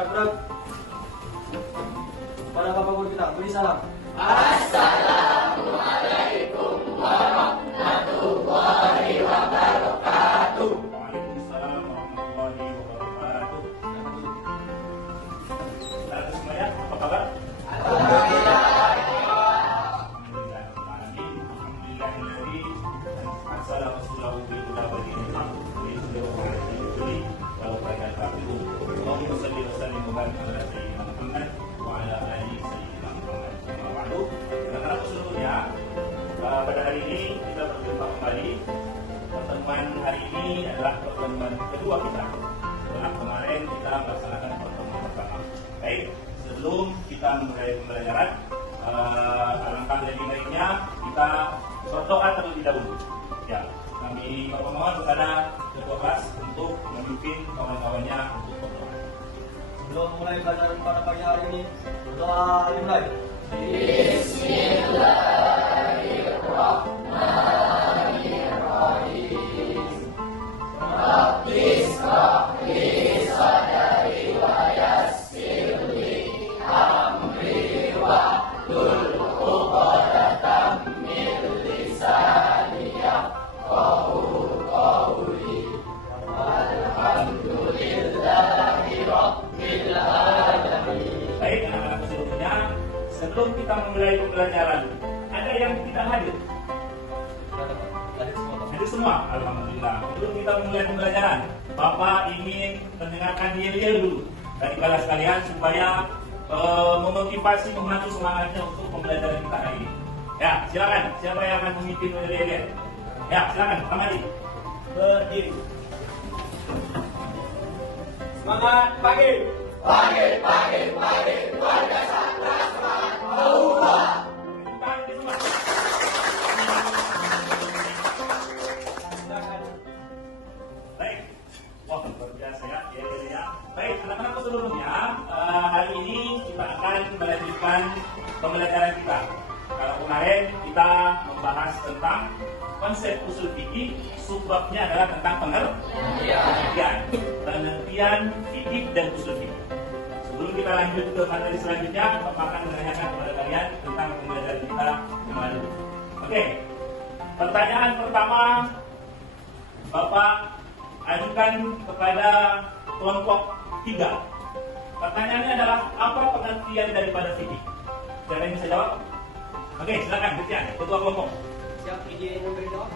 Siap, Bro. Pada Bapak Guru kita, beri salam. Assalamualaikum warahmatullahi wabarakatuh. Waalaikumsalam warahmatullahi wabarakatuh. Saudara semuanya, apa kabar? Alhamdulillah. Alhamdulillahilladzi arsala rasulahu bil huda wa dinil haqq liyudhhirahu 'ala ad-dini kullihi walau karihal kafirun. Allahumma shalli wa sallim wa barik ala sayyidina Muhammad wa ala ali sayyidina Muhammad. Amma ba'du. Anak-anak seluruhnya, pada hari ini kita berjumpa kembali. Pertemuan hari ini adalah pertemuan kedua kita. Setelah kemarin kita melaksanakan pertemuan pertama. Baik, sebelum kita memulai pembelajaran, alangkah lebih baiknya kita berdoa terlebih dahulu. Ya, kami mohon kepada ketua kelas untuk memimpin kawan-kawannya untuk berdoa. Sebelum mulai pelajaran pada pagi hari ini, berdoa dimulai. Bismillahirrahmanirrahim. Rabbis shrahli sadri wa yassir li amri wahlul 'uqdatam min lisani yafqahu qawli. Walhamdulillahi rabbil alamin. Baik, anak-anak seluruhnya, sebelum kita memulai pembelajaran, ada yang tidak hadir? Hadir semua, alhamdulillah. Sebelum kita memulai pembelajaran, Bapak ingin mendengarkan yel-yel dulu dari kelas kalian supaya memotivasi, memacu semangatnya untuk pembelajaran kita hari ini. Ya, silakan. Siapa yang akan memimpin yel-yel? Ya, silakan. Amadi. Berdiri. Semangat pagi. Pagi, pagi, pagi, warga Satra semangat Allah. Tangan di semua. Silakan. Baik. Wah, luar biasa ya. Ya. Baik, anak-anak seluruhnya, hari ini kita akan melanjutkan pembelajaran kita. Kalau kemarin kita membahas tentang konsep usul fikih, subbabnya adalah tentang pengertian fikih dan usul fikih. Sebelum kita lanjut ke materi selanjutnya, Bapak akan menanyakan kepada kalian tentang pembelajaran kita yang lalu. Oke, pertanyaan pertama Bapak ajukan kepada kelompok 3. Pertanyaannya adalah, apa pengertian daripada fikih? Siapa yang bisa jawab? Oke, silakan, Christian, ketua kelompok. Siap, izin memberi jawab.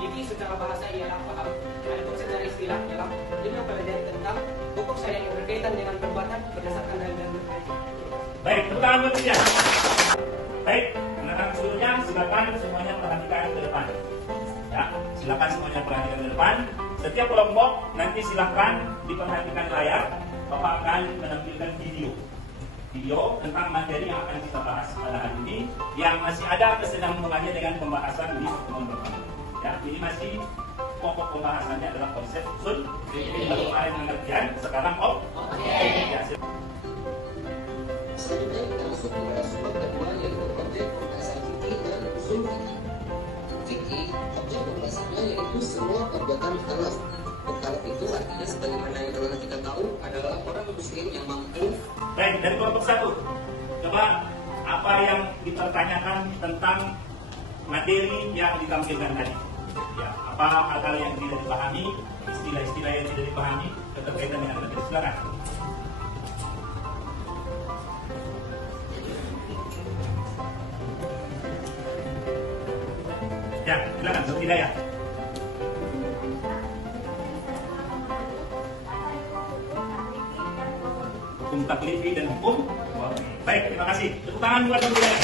Fikih secara bahasa ialah paham. Adapun secara istilah ialah ilmu pelajaran tentang hukum syariat yang berkaitan dengan perbuatan berdasarkan dalil dan berkaji. Baik, tepuk tangan buat Christian. Baik, anak-anak seluruhnya, silakan semuanya perhatikan ke depan. Ya, silakan semuanya perhatikan ke depan. Setiap kelompok nanti silakan diperhatikan layar. Bapak akan menampilkan video tentang materi yang akan kita bahas pada hari ini, yang masih ada kesinambungannya dengan pembahasan di pertemuan pertama. Ya, ini masih pokok pembahasannya adalah konsep usul fikih, baru kemarin pengertian, sekarang ya, Selanjutnya kita masuk kepada subbab kedua, yaitu objek pembahasan fikih dan usul fikih. Fikih, objek pembahasannya yaitu semua perbuatan mukallaf. Mukallaf itu artinya sebagaimana yang telah kita tahu adalah orang muslim yang mampu. Baik, dari kelompok 1, coba apa yang dipertanyakan tentang materi yang ditampilkan tadi? Ya, apa hal-hal yang tidak dipahami, istilah-istilah yang tidak dipahami berkaitan dengan materi? Silakan. Ya, silakan, Dr. Hidayah. Hukum taklifi dan hukum. Baik, terima kasih. Tepuk tangan buat Dr. Hidayah.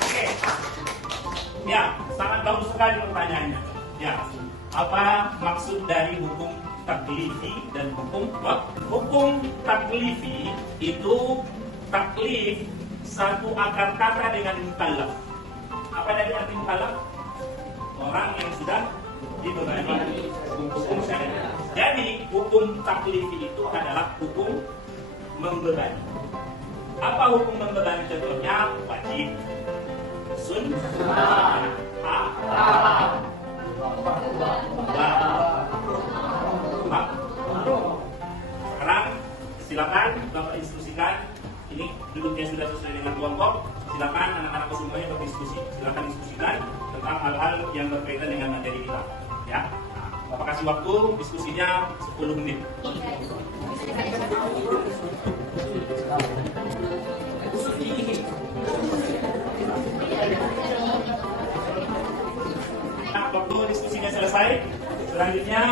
Oke. Ya, sangat bagus sekali pertanyaannya. Ya, apa maksud dari hukum taklifi dan hukum what? Hukum taklifi itu taklif satu akar kata dengan mukallaf. Apa dari arti mukallaf? Orang yang sudah dibebani hukum syariat. Jadi hukum taklifi itu adalah hukum membebani. Apa hukum membebani? Contohnya wajib, sunnah, haram, sekarang hal-hal yang berkaitan dengan materi kita. Ya, nah, Bapak kasih waktu diskusinya 10 menit. Nah, waktu diskusinya selesai, selanjutnya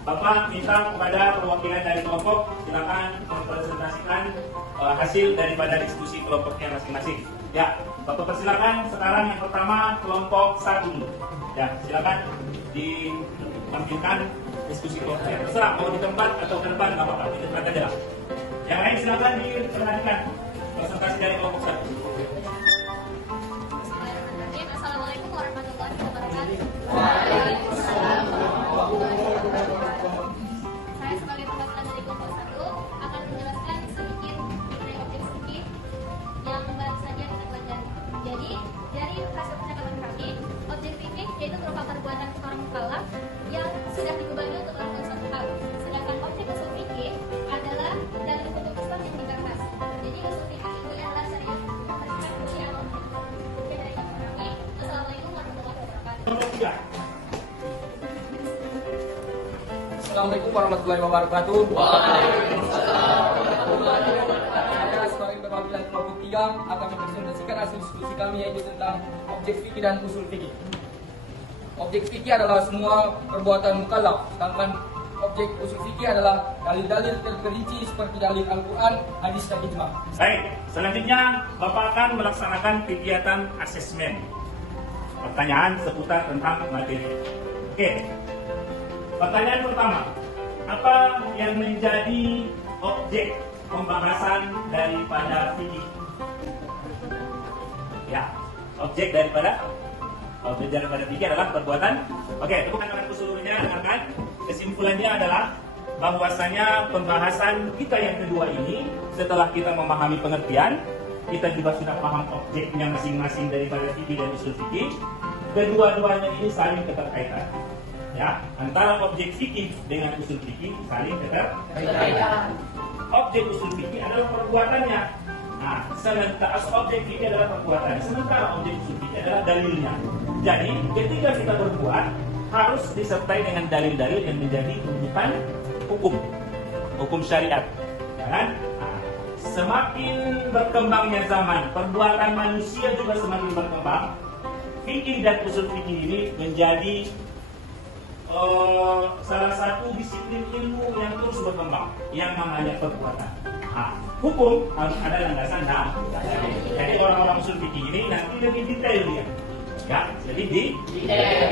Bapak minta kepada perwakilan dari kelompok silakan mempresentasikan hasil daripada diskusi kelompoknya masing-masing. Ya, Bapak persilakan sekarang yang pertama kelompok 1 dulu. Ya, silakan ditampilkan diskusi kelompoknya. Terserah mau di tempat atau ke depan nggak apa-apa, di tempat aja lah. Yang lain silakan diperhatikan presentasi dari kelompok 1. Assalamualaikum warahmatullahi wabarakatuh. Saya sebagai perwakilan dari kelompok 1 akan menjelaskan sedikit mengenai objek fikih yang baru saja kita pelajari. Jadi, dari hasil percakapan kami, objek fikih yaitu berupa perbuatan seorang mukallaf yang sudah dibebani untuk melakukan suatu hal. Sedangkan objek usul fikih adalah dalil hukum Islam yang dibahas. Jadi, usul fikih ini adalah syariat berdasarkan dari Allah. Oke, dari kami. Assalamualaikum warahmatullahi wabarakatuh. Kelompok 3. Assalamualaikum warahmatullahi wabarakatuh. Saya sebagai perwakilan kelompok 3 akan mempresentasikan hasil diskusi kami yaitu tentang objek fikih dan usul fikih. Objek fikih adalah semua perbuatan mukallaf, sedangkan objek usul fikih adalah dalil-dalil terperinci seperti dalil Al-Quran, hadis dan ijma. Baik, selanjutnya Bapak akan melaksanakan kegiatan asesmen. Pertanyaan seputar tentang materi. Oke. Pertanyaan pertama, apa yang menjadi objek pembahasan daripada fikih? Ya, objek daripada fikih adalah perbuatan. Oke, temukan dengan keseluruhannya, dengarkan. Kesimpulannya adalah bahwasanya pembahasan kita yang kedua ini, setelah kita memahami pengertian, kita juga sudah paham objeknya masing-masing daripada fikih dan usul fikih. Kedua-duanya ini saling keterkaitan. Ya, antara objek fikih dengan usul fikih saling keterkaitan. Objek usul fikih adalah perbuatannya. Nah, sementara objek fikih adalah perbuatan, sementara objek usul fikih adalah dalilnya. Jadi, ketika kita berbuat harus disertai dengan dalil-dalil yang menjadi rujukan hukum syariat. Ya kan? Nah, semakin berkembangnya zaman, perbuatan manusia juga semakin berkembang. Fikih dan usul fikih ini menjadi salah satu disiplin ilmu yang terus berkembang, yang namanya perbuatan. Nah, hukum harus ada landasan. Nah, jadi orang-orang usul fikih ini nanti lebih detail dia. Ya, jadi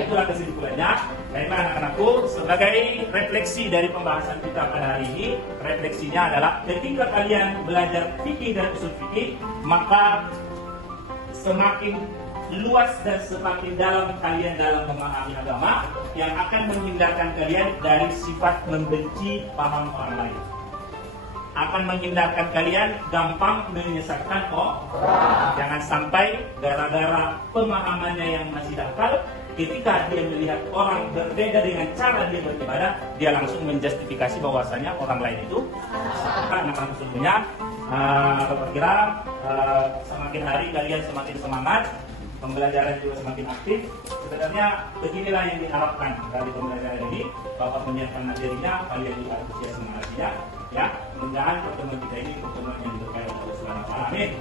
itulah kesimpulannya. Baiklah anak-anakku, sebagai refleksi dari pembahasan kita pada hari ini, refleksinya adalah ketika kalian belajar fikih dan usul fikih, maka semakin luas dan semakin dalam kalian dalam memahami agama yang akan menghindarkan kalian dari sifat membenci paham orang lain. Akan menghindarkan kalian gampang menyesatkan orang. Jangan sampai gara-gara pemahamannya yang masih dangkal, ketika dia melihat orang berbeda dengan cara dia beribadah, dia langsung menjustifikasi bahwasanya orang lain itu anak-anak sesungguhnya. Bapak kira semakin hari kalian semakin semangat, pembelajaran juga semakin aktif. Sebenarnya beginilah yang diharapkan dari pembelajaran ini, bahwa menyiapkan materinya kalian juga antusias mengalaminya. Ya, mudah-mudahan pertemuan kita ini pertemuan yang berkah Allah Subhanahu wa taala. Amin.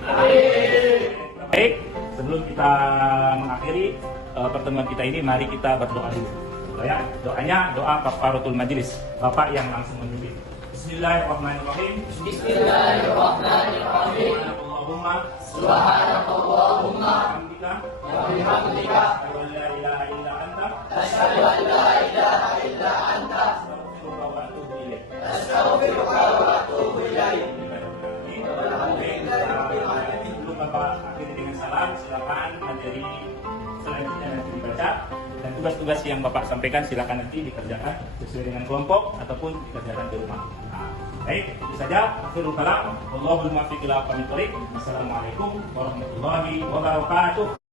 Baik, sebelum kita mengakhiri pertemuan kita ini, mari kita berdoa dulu. Ya, doanya doa kafaratul majlis. Bapak yang langsung memimpin. Bismillahirrahmanirrahim. Bismillahirrahmanirrahim. Subhanakallahumma wa bihamdika asyhadu an la ilaha illa anta astaghfiruka wa atubu ilaik. Sebelum Bapak akhiri dengan salam, silakan materi selanjutnya nanti dibaca, dan tugas-tugas yang Bapak sampaikan silakan nanti dikerjakan sesuai dengan kelompok ataupun dikerjakan di rumah. Baik, itu saja. Akhirul kalam. Wallahul muwaffiq ila aqwamit thoriq. Assalamualaikum warahmatullahi wabarakatuh.